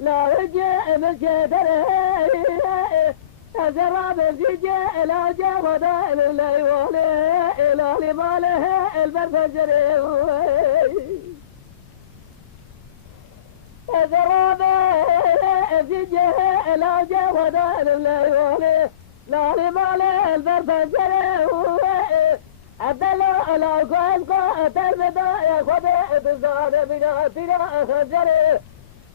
لا رجع مشدره أزراب الجيجة لا جاودا الليل إلى لماله البرفجر أزراب الجيجة لا جاودا الليل لا لماله البرفجر أدلو على قوة تلمدا يخذ تزاد بناتنا خجر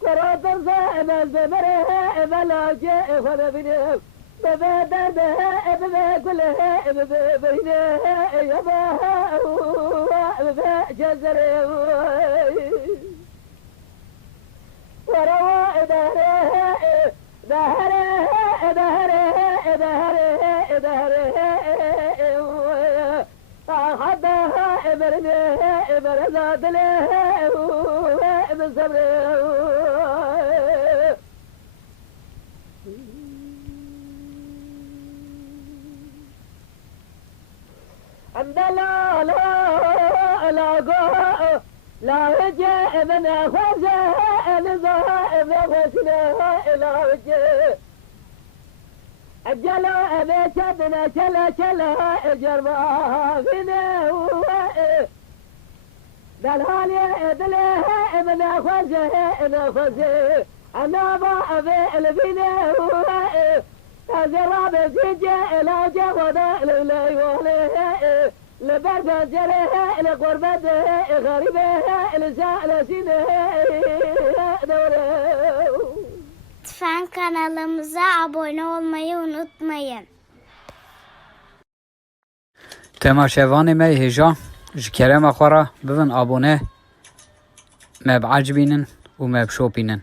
قرات الزائم الزمره بلاجئ خذ بنه ببدده بكله ببينه يباه بجزر وروى دهره دهره دهره دهره دهره حدها إبرنه إبرزاد له بصبره عند لا لا لا لا وجه من أخوزه نزاه من أخوزه لا وجه أجلا أبي شدنا شلا جربا فينا دلالي دلها من أخوزه نفسه أنا ما أبي الفينا أزراب الزيجة لا جودا لليوله لبرد جره لقربته غريبه لسال سينه دوره. Lütfen kanalımıza abone olmayı unutmayın. تماشاوان ما هجا جكرم أخورا بفن أبونه ما بعجبينن وما بشوبينن.